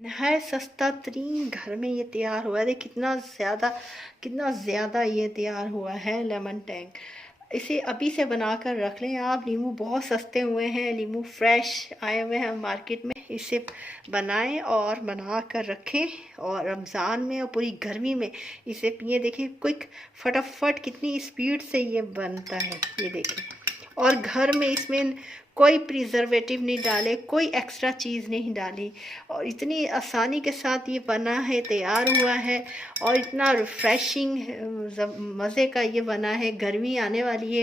नहाय सस्ता तरीन घर में ये तैयार हुआ है। देख कितना ज़्यादा ये तैयार हुआ है लेमन टैंग। इसे अभी से बनाकर रख लें आप। नींबू बहुत सस्ते हुए हैं, नींबू फ्रेश आए हुए हैं मार्केट में। इसे बनाएं और बना कर रखें और रमज़ान में और पूरी गर्मी में इसे पिए। देखिए क्विक, फटाफट कितनी स्पीड से ये बनता है, ये देखिए। और घर में इसमें कोई प्रिजर्वेटिव नहीं डाले, कोई एक्स्ट्रा चीज़ नहीं डाली और इतनी आसानी के साथ ये बना है, तैयार हुआ है और इतना रिफ्रेशिंग मज़े का ये बना है। गर्मी आने वाली है।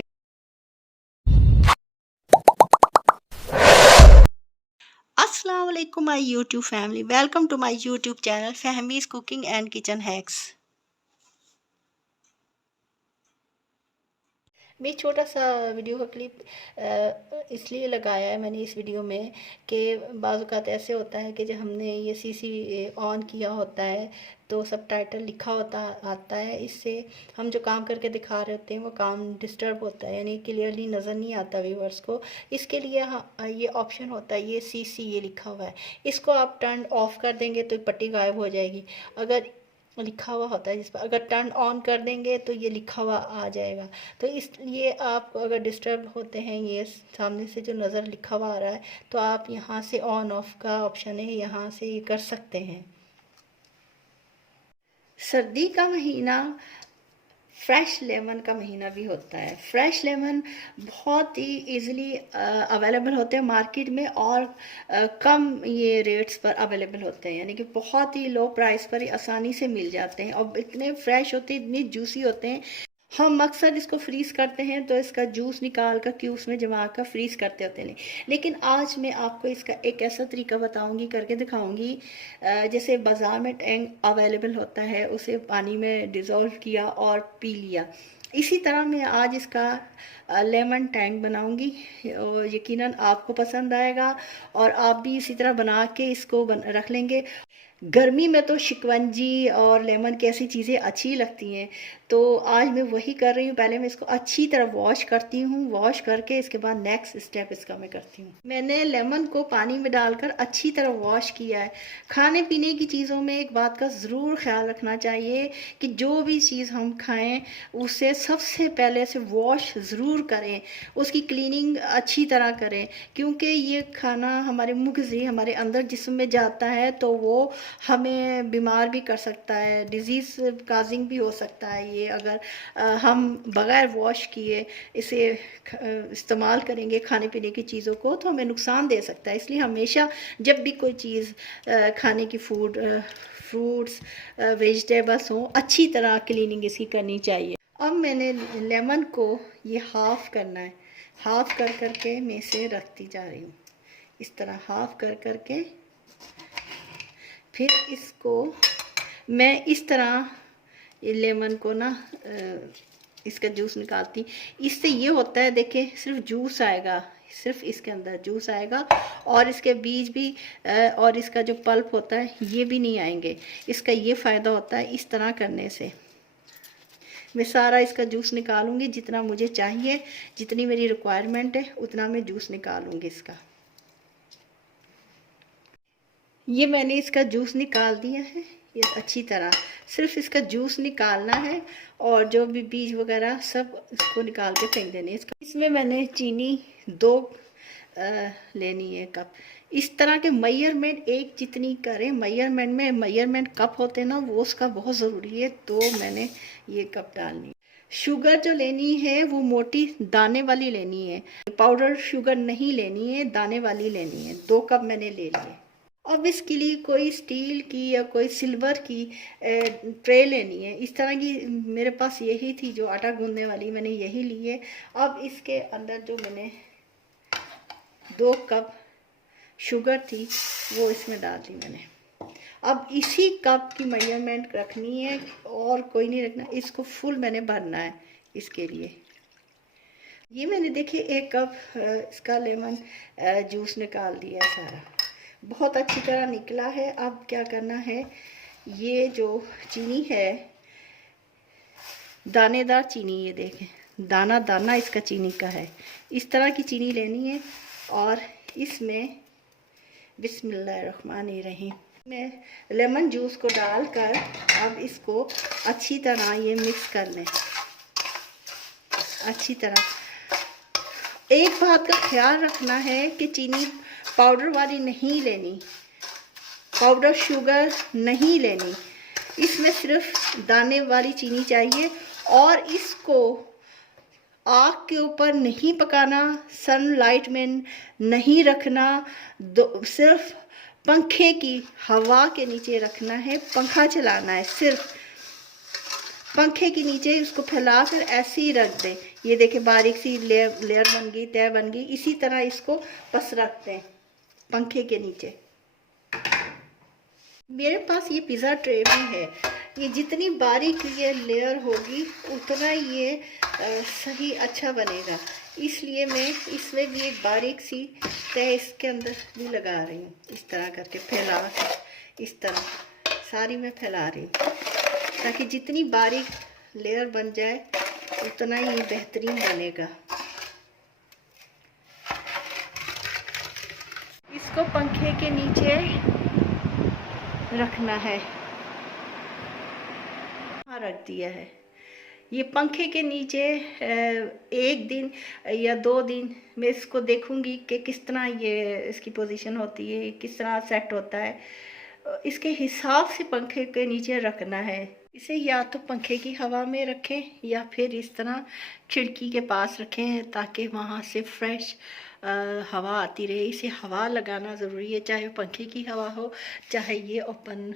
अस्सलाम वालेकुम my YouTube family, welcome to my YouTube channel Fahmi's cooking and kitchen hacks. मैं छोटा सा वीडियो का क्लिप इसलिए लगाया है मैंने इस वीडियो में कि बाज़ औक़ात ऐसे होता है कि जब हमने ये सीसी ऑन किया होता है तो सब टाइटल लिखा होता आता है। इससे हम जो काम करके दिखा रहे होते हैं वो काम डिस्टर्ब होता है, यानी क्लियरली नज़र नहीं आता व्यूअर्स को। इसके लिए ये ऑप्शन होता है, ये सीसी ये लिखा हुआ है, इसको आप टर्न ऑफ कर देंगे तो पट्टी गायब हो जाएगी। अगर लिखा हुआ होता है जिस पर अगर टर्न ऑन कर देंगे तो ये लिखा हुआ आ जाएगा। तो इसलिए आप अगर डिस्टर्ब होते हैं, ये सामने से जो नज़र लिखा हुआ आ रहा है, तो आप यहाँ से ऑन ऑफ का ऑप्शन है, यहाँ से ये कर सकते हैं। सर्दी का महीना फ्रेश लेमन का महीना भी होता है। फ्रेश लेमन बहुत ही इजीली अवेलेबल होते हैं मार्केट में और कम ये रेट्स पर अवेलेबल होते हैं, यानी कि बहुत ही लो प्राइस पर ही आसानी से मिल जाते हैं और इतने फ्रेश होते हैं, इतने जूसी होते हैं। हम अक्सर इसको फ्रीज़ करते हैं तो इसका जूस निकाल कर क्यूब्स में जमा कर फ्रीज़ करते होते हैं, लेकिन आज मैं आपको इसका एक ऐसा तरीका बताऊंगी, करके दिखाऊंगी। जैसे बाज़ार में टैंग अवेलेबल होता है, उसे पानी में डिज़ोल्व किया और पी लिया। इसी तरह मैं आज इसका लेमन टैंग बनाऊंगी और यकीनन आपको पसंद आएगा और आप भी इसी तरह बना के इसको रख लेंगे। गर्मी में तो शिकवंजी और लेमन की ऐसी चीज़ें अच्छी लगती हैं, तो आज मैं वही कर रही हूँ। पहले मैं इसको अच्छी तरह वॉश करती हूँ, वॉश करके इसके बाद नेक्स्ट स्टेप इसका मैं करती हूँ। मैंने लेमन को पानी में डालकर अच्छी तरह वॉश किया है। खाने पीने की चीज़ों में एक बात का ज़रूर ख्याल रखना चाहिए कि जो भी चीज़ हम खाएं उसे सबसे पहले से वॉश ज़रूर करें, उसकी क्लीनिंग अच्छी तरह करें, क्योंकि ये खाना हमारे मुँह से हमारे अंदर जिस्म में जाता है तो वो हमें बीमार भी कर सकता है, डिज़ीज़ काजिंग भी हो सकता है। ये अगर हम बग़ैर वॉश किए इसे इस्तेमाल करेंगे खाने पीने की चीज़ों को तो हमें नुकसान दे सकता है। इसलिए हमेशा जब भी कोई चीज़ खाने की फ्रूट्स वेजिटेबल्स हों, अच्छी तरह क्लीनिंग इसकी करनी चाहिए। अब मैंने लेमन को ये हाफ़ करना है, हाफ़ कर करके मैं इसे रखती जा रही हूँ। इस तरह हाफ़ कर करके फिर इसको मैं इस तरह ये लेमन को ना इसका जूस निकालती। इससे ये होता है, देखिए सिर्फ जूस आएगा, सिर्फ इसके अंदर जूस आएगा और इसके बीज भी और इसका जो पल्प होता है ये भी नहीं आएंगे। इसका ये फ़ायदा होता है इस तरह करने से। मैं सारा इसका जूस निकालूंगी, जितना मुझे चाहिए, जितनी मेरी रिक्वायरमेंट है उतना मैं जूस निकालूंगी इसका। ये मैंने इसका जूस निकाल दिया है, ये अच्छी तरह सिर्फ इसका जूस निकालना है और जो भी बीज वगैरह सब इसको निकाल के फेंक देने। इसमें मैंने चीनी 2 लेनी है कप। इस तरह के मेजरमेंट एक जितनी करें, मेजरमेंट कप होते हैं ना, वो उसका बहुत ज़रूरी है, तो मैंने ये कप डालनी है। शुगर जो लेनी है वो मोटी दाने वाली लेनी है, पाउडर शुगर नहीं लेनी है, दाने वाली लेनी है। 2 कप मैंने ले लिए। अब इसके लिए कोई स्टील की या कोई सिल्वर की ट्रे लेनी है। इस तरह की मेरे पास यही थी, जो आटा गूंदने वाली, मैंने यही ली है। अब इसके अंदर जो मैंने 2 कप शुगर थी वो इसमें डाल दी मैंने। अब इसी कप की मेजरमेंट रखनी है और कोई नहीं रखना, इसको फुल मैंने भरना है। इसके लिए ये मैंने देखिए 1 कप इसका लेमन जूस निकाल दिया सारा, बहुत अच्छी तरह निकला है। अब क्या करना है, ये जो चीनी है दानेदार चीनी, ये देखें दाना दाना इसका चीनी का है, इस तरह की चीनी लेनी है और इसमें बिस्मिल्लाहिर्रहमानिर्रहीम मैं लेमन जूस को डालकर अब इसको अच्छी तरह ये मिक्स कर लें, अच्छी तरह। एक बात का ख्याल रखना है कि चीनी पाउडर वाली नहीं लेनी, पाउडर शुगर नहीं लेनी, इसमें सिर्फ दाने वाली चीनी चाहिए। और इसको आग के ऊपर नहीं पकाना, सनलाइट में नहीं रखना, सिर्फ पंखे की हवा के नीचे रखना है, पंखा चलाना है, सिर्फ पंखे के नीचे इसको फैलाकर ऐसे ही रख दें। ये देखें बारीक सी लेयर बन गई, तय बन गई। इसी तरह इसको बस रख दें पंखे के नीचे। मेरे पास ये पिज़्ज़ा ट्रे भी है, ये जितनी बारीक ये लेयर होगी उतना ये सही अच्छा बनेगा। इसलिए मैं इसमें भी एक बारीक सी तय इसके अंदर भी लगा रही हूँ, इस तरह करके फैला के, इस तरह सारी मैं फैला रही हूँ ताकि जितनी बारीक लेयर बन जाए उतना ही बेहतरीन बनेगा। इसको पंखे के नीचे रखना है, रख दिया है। ये पंखे के नीचे 1 दिन या 2 दिन मैं इसको देखूंगी कि किस तरह ये इसकी पोजीशन होती है, किस तरह सेट होता है। इसके हिसाब से पंखे के नीचे रखना है। इसे या तो पंखे की हवा में रखें या फिर इस तरह खिड़की के पास रखें ताकि वहाँ से फ्रेश हवा आती रहे। इसे हवा लगाना ज़रूरी है, चाहे पंखे की हवा हो चाहे ये ओपन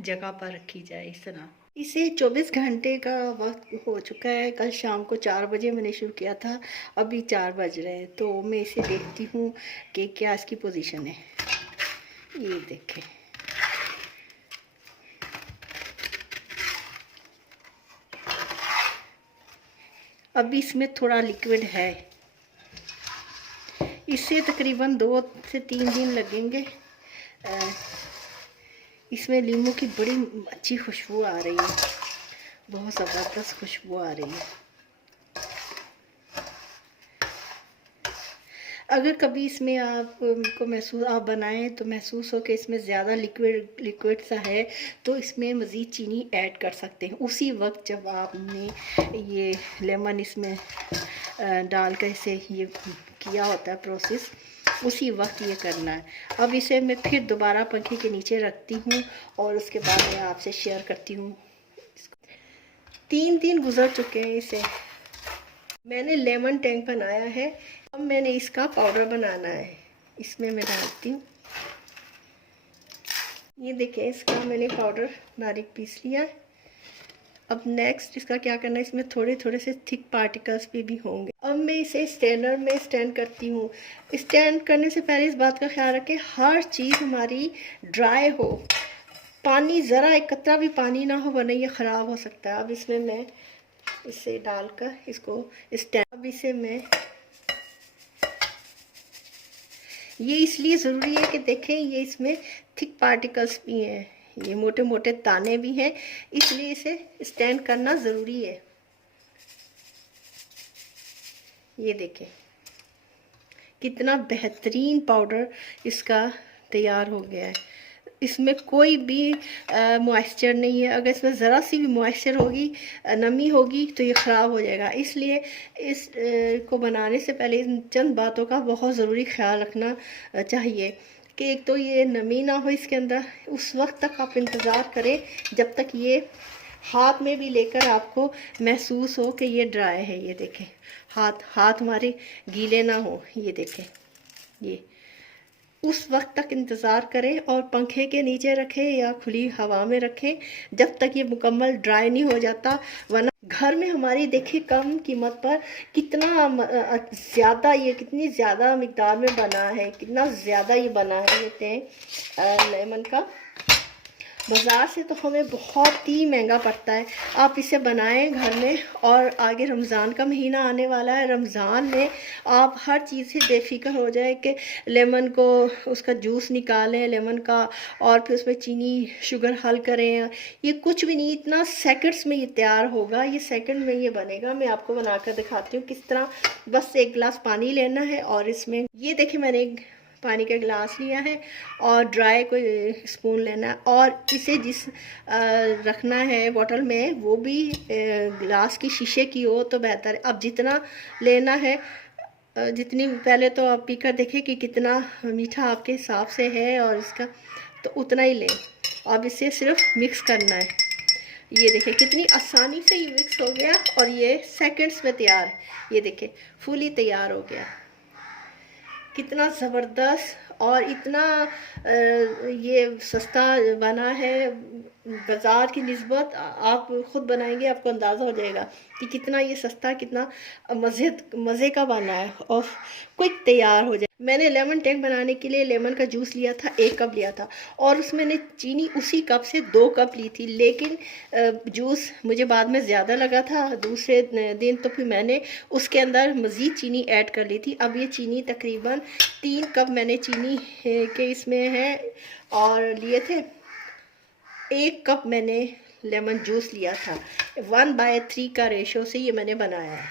जगह पर रखी जाए इस तरह। इसे 24 घंटे का वक्त हो चुका है। कल शाम को 4 बजे मैंने शुरू किया था, अभी 4 बज रहे हैं। तो मैं इसे देखती हूँ कि क्या इसकी पोजीशन है। ये देखें, अभी इसमें थोड़ा लिक्विड है। इससे तकरीबन 2 से 3 दिन लगेंगे। इसमें लीमू की बड़ी अच्छी खुशबू आ रही है, बहुत ज़बरदस्त खुशबू आ रही है। अगर कभी इसमें आपको आप बनाएं तो महसूस हो कि इसमें ज़्यादा लिक्विड सा है तो इसमें मज़ीद चीनी ऐड कर सकते हैं। उसी वक्त जब आपने ये लेमन इसमें डालकर इसे ये किया होता है प्रोसेस, उसी वक्त ये करना है। अब इसे मैं फिर दोबारा पंखे के नीचे रखती हूँ और उसके बाद मैं आपसे शेयर करती हूँ। 3 दिन गुजर चुके हैं इसे। मैंने लेमन टैंक बनाया है, अब मैंने इसका पाउडर बनाना है। इसमें मैं डालती हूँ, ये देखें इसका मैंने पाउडर बारीक पीस लिया है। अब नेक्स्ट इसका क्या करना है, इसमें थोड़े थोड़े से थिक पार्टिकल्स भी होंगे। अब मैं इसे स्टैंडर में स्टैंड करती हूँ। स्टैंड करने से पहले इस बात का ख्याल रखें हर चीज़ हमारी ड्राई हो, पानी ज़रा एक कतरा भी पानी ना हो वरना ये ख़राब हो सकता है। अब इसमें मैं इसे डालकर इसको स्टैंड, अब इसे मैं ये इसलिए ज़रूरी है कि देखें ये इसमें थिक पार्टिकल्स भी हैं, ये मोटे मोटे ताने भी हैं, इसलिए इसे स्टैंड करना ज़रूरी है। ये देखें कितना बेहतरीन पाउडर इसका तैयार हो गया है। इसमें कोई भी मॉइस्चर नहीं है। अगर इसमें ज़रा सी भी मॉइस्चर होगी, नमी होगी तो ये ख़राब हो जाएगा। इसलिए इस को बनाने से पहले इन चंद बातों का बहुत ज़रूरी ख्याल रखना चाहिए कि एक तो ये नमी ना हो इसके अंदर। उस वक्त तक आप इंतज़ार करें जब तक ये हाथ में भी लेकर आपको महसूस हो कि ये ड्राई है। ये देखें हाथ हमारे गीले ना हो, ये देखें ये उस वक्त तक इंतज़ार करें और पंखे के नीचे रखें या खुली हवा में रखें जब तक ये मुकम्मल ड्राई नहीं हो जाता। वरना घर में हमारी देखिए कम कीमत पर कितना ज़्यादा ये कितनी ज़्यादा मिकदार में बना है, कितना ज़्यादा ये बना है ये टैंक लेमन का। बाज़ार से तो हमें बहुत ही महंगा पड़ता है। आप इसे बनाएं घर में, और आगे रमज़ान का महीना आने वाला है। रमज़ान में आप हर चीज़ से बेफिक्र हो जाए कि लेमन को उसका जूस निकालें लेमन का और फिर उसमें चीनी शुगर हल करें। ये कुछ भी नहीं, इतना सेकंड्स में ये तैयार होगा, ये सेकंड में ये बनेगा। मैं आपको बनाकर दिखाती हूँ किस तरह। बस 1 गिलास पानी लेना है और इसमें ये देखिए मैंने पानी का गिलास लिया है और ड्राई कोई स्पून लेना है, और इसे जिस रखना है बॉटल में वो भी गिलास की शीशे की हो तो बेहतर है। अब जितना लेना है, जितनी पहले तो आप पीकर देखें कि कितना मीठा आपके हिसाब से है, और इसका तो उतना ही लें। अब इसे सिर्फ मिक्स करना है। ये देखिए कितनी आसानी से ये मिक्स हो गया और ये सेकंड्स में तैयार है। ये देखिए फुली तैयार हो गया, कितना ज़बरदस्त और इतना ये सस्ता बना है बाज़ार की निस्बत। आप ख़ुद बनाएंगे आपको अंदाज़ा हो जाएगा कि कितना ये सस्ता, कितना मज़े का बना है और क्विक तैयार हो जाए। मैंने लेमन टैंग बनाने के लिए लेमन का जूस लिया था, 1 कप लिया था, और उसमें मैंने चीनी उसी कप से 2 कप ली थी, लेकिन जूस मुझे बाद में ज़्यादा लगा था दूसरे दिन, तो फिर मैंने उसके अंदर मज़ीद चीनी ऐड कर ली थी। अब ये चीनी तकरीबन 3 कप मैंने चीनी के इसमें है और लिए थे। 1 कप मैंने लेमन जूस लिया था, 1/3 का रेशो से ये मैंने बनाया है।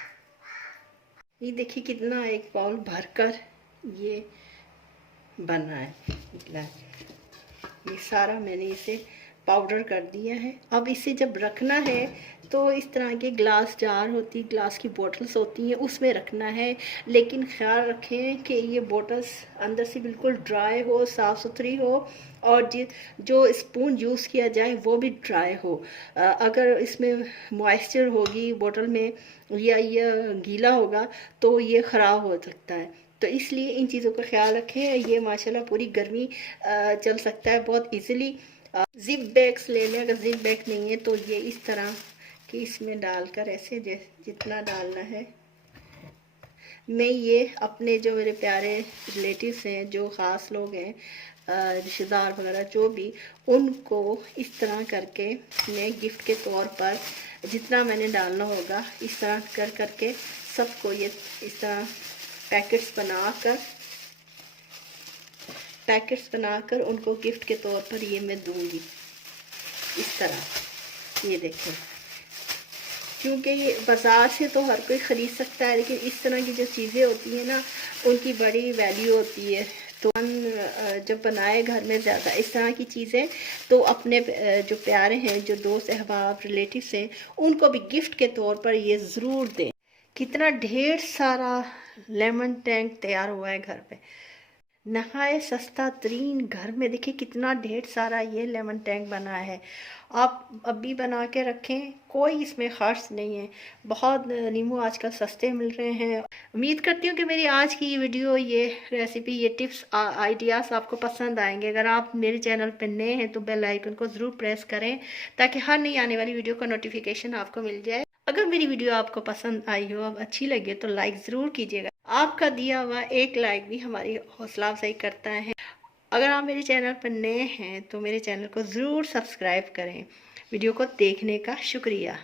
ये देखिए कितना एक बाउल भरकर ये बना है। ये सारा मैंने इसे पाउडर कर दिया है। अब इसे जब रखना है तो इस तरह के ग्लास जार होती, ग्लास की बोतल्स होती हैं, उसमें रखना है, लेकिन ख्याल रखें कि ये बोतल्स अंदर से बिल्कुल ड्राई हो, साफ़ सुथरी हो, और जो स्पून यूज़ किया जाए वो भी ड्राई हो। अगर इसमें मॉइस्चर होगी बोतल में या ये गीला होगा तो ये ख़राब हो सकता है। तो इसलिए इन चीज़ों का ख्याल रखें। ये माशाल्लाह पूरी गर्मी चल सकता है बहुत इजीली। जिप बैग्स ले लें, अगर जिप बैग नहीं है तो ये इस तरह कि इसमें डालकर ऐसे जितना डालना है। मैं ये अपने जो मेरे प्यारे रिलेटिव्स हैं, जो ख़ास लोग हैं, रिश्तेदार वगैरह जो भी, उनको इस तरह करके मैं गिफ्ट के तौर पर जितना मैंने डालना होगा इस तरह करके सबको ये इस तरह पैकेट्स बनाकर उनको गिफ्ट के तौर पर ये मैं दूंगी इस तरह। ये देखें, क्योंकि ये बाज़ार से तो हर कोई ख़रीद सकता है, लेकिन इस तरह की जो चीज़ें होती हैं ना उनकी बड़ी वैल्यू होती है। तो जब बनाए घर में ज़्यादा इस तरह की चीज़ें, तो अपने जो प्यारे हैं, जो दोस्त अहबाब रिलेटिव्स हैं, उनको भी गिफ्ट के तौर पर ये ज़रूर दें। कितना ढेर सारा लेमन टैंक तैयार हुआ है घर पे, नहाए सस्ता तरीन। घर में देखिए कितना ढेर सारा ये लेमन टैंक बना है। आप अभी बना के रखें, कोई इसमें खर्च नहीं है। बहुत नींबू आजकल सस्ते मिल रहे हैं। उम्मीद करती हूँ कि मेरी आज की ये वीडियो, ये रेसिपी, ये टिप्स आइडियाज़ आपको पसंद आएंगे। अगर आप मेरे चैनल पर नए हैं तो बेल आइकन को ज़रूर प्रेस करें ताकि हर नई आने वाली वीडियो का नोटिफिकेशन आपको मिल जाए। अगर मेरी वीडियो आपको पसंद आई हो, अब अच्छी लगे, तो लाइक ज़रूर कीजिएगा। आपका दिया हुआ एक लाइक भी हमारी हौसला अफजाई करता है। अगर आप मेरे चैनल पर नए हैं तो मेरे चैनल को ज़रूर सब्सक्राइब करें। वीडियो को देखने का शुक्रिया।